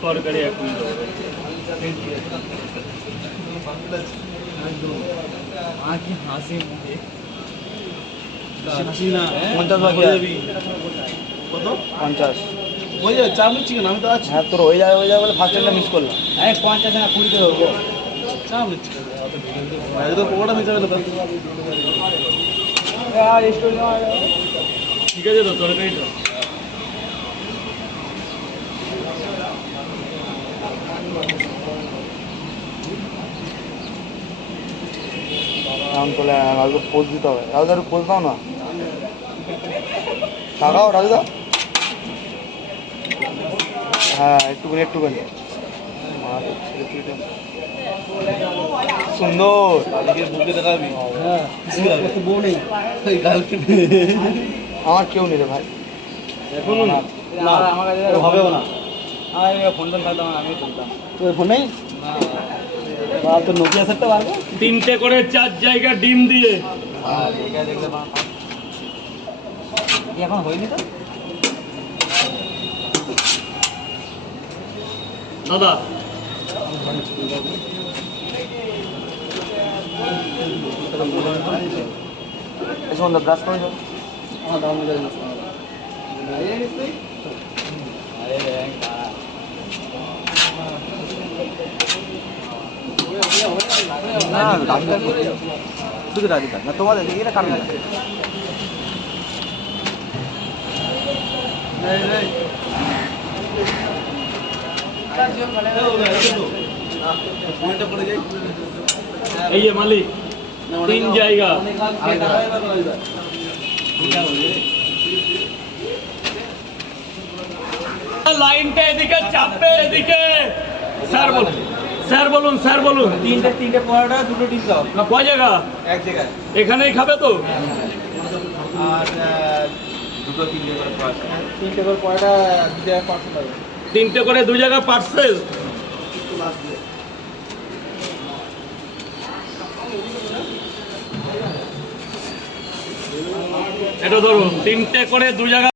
Call করে এক minute আর কি হাসি মুখে শিখছি না 50 বাকি হয়ে যাবি কত 50 হয়ে যাবে চাপ নিচ্ছি কেন আমি তো আছি হ্যাঁ তোর হয়ে যাবে বলে ফার্স্ট টাইমটা মিস করলাম। আরে 50 না 20 তে হবে চাপ নিচ্ছি কেন আরে তো পকোড়া মিস হবে না আর স্টোরি ঠিক আছে তো তরকারিটা এখন তোলে আগে পোজ দিতে হবে, রাজু একটু পোজ দাও না, টাকাও রাজু দাও। হ্যাঁ একটুখানি একটুখানি সুন্দর। আজকে বুকে দেখাবি হ্যাঁ বউ নেই গার্লফ্রেন্ড আমার কেউ নেই রে ভাই এখনো না না আমার কাছে হবেও না আমার ফোন টোন থাকতাম আমি চলতাম তোর ফোন নেই বাবা তোর নোকিয়া সেটটা পারবো 3টে করে 4 জায়গা ডিম দিয়ে এখন হয়নি তো দাদা সন্ধ্যা ব্রাশ করে যাও। আমার দাম মিলে না না রাধিকা শুধু রাধিকা না, তোমাদের এটা কারণ আছে। এই যে মালিক 3 জায়গা লাইনটা এদিকে চাপবে এদিকে স্যার বলুন স্যার বলুন স্যার বলুন 3টে পরোটা 2টো ডিম দাও। না কয় জায়গা এক জায়গায় এখানেই খাবে তো আর 2টো 3টে করে পরোটা, 3টে করে পরোটা 2 জায়গায় পার্সেল হবে। 3টে করে 2 জায়গা পার্সেল এটা ধরুন 3টে করে 2 জায়গা